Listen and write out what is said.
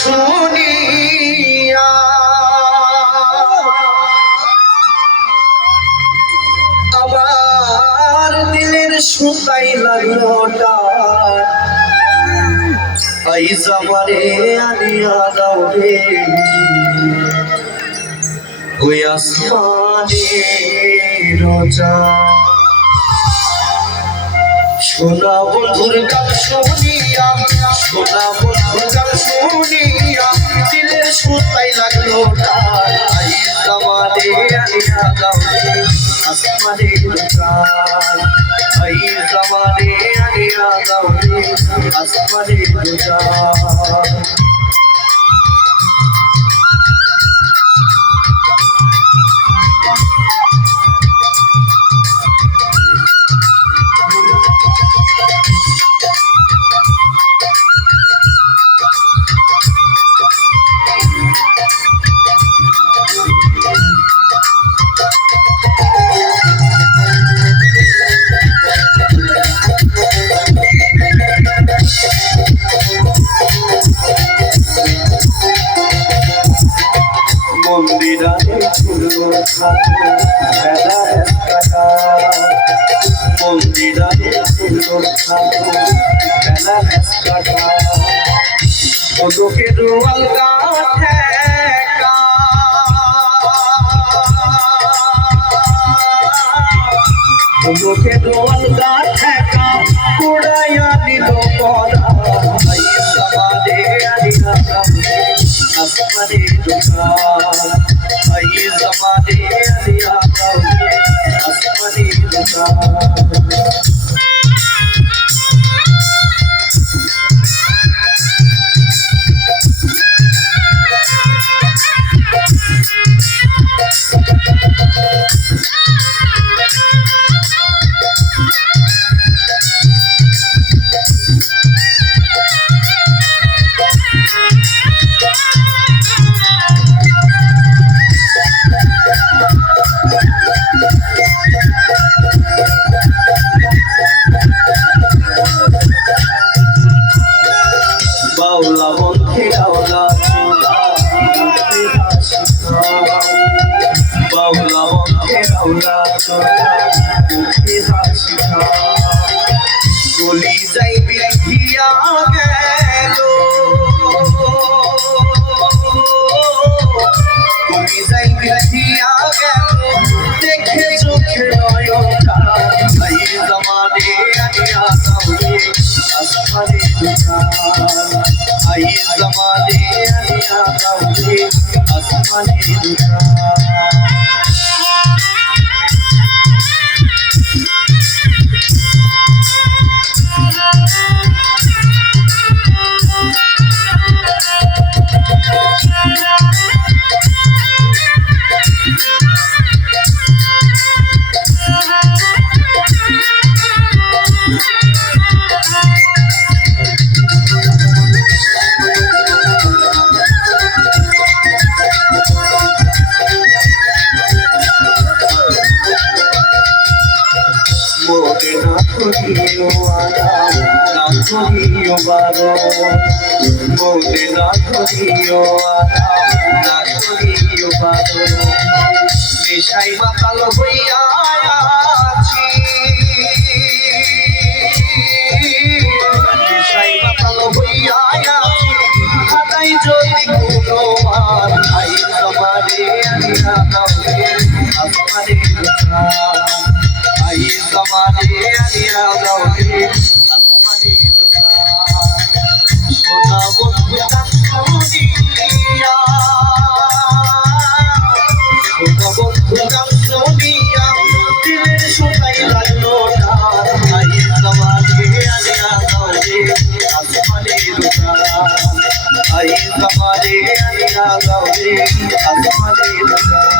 শুনিয়া। আমার দিলের সুতাই লাগল টান আইজ আমারে আনিয়া দাও রে। ওই আসমানে রোজা। সোনা বন্ধুর গান শুনিয়া সোনা সুতাই লাগল টান আইজ আমারে আনিয়া দাও রে আসমানে রোজা আইজ কাটা ওদোকে রোয়াল কাঠেকা ওদোকে রোয়াল কাঠেকা কুড়াইয়া দিল আই সমাদে আলিয়া আসমানে দোকান বন্ধে রাওলা চোলা মুখে হাসি গলি যাইবি হিয়া গেল গলি যাইবি হিয়া গেল দেখে চোখে নয়নটা ভাই জমানে আনিয়া সাউরে আসমানে দুকান আই জমানে আনিয়া সাউরে আসমানে দুকান না করিও আরাম না করিও বারো মোরে না করিও আরাম না করিও বারো নেশাই মাতাল হইয়া আছি নেশাই মাতাল হইয়া আছি হাতাই যদি কোনো মান আই তোমারে আনিয়া দাও আসমানে জমানে আলিয়া গাউরে আসমানে দোকান সোনা বন্ধু কাঞ্চনিয়া সোনা বন্ধু কাঞ্চনিয়া দিলের সোনাই লাগল না আই জমানে আলিয়া গাউরে আসমানে দোকান আই জমানে আলিয়া গাউরে আসমানে জমানে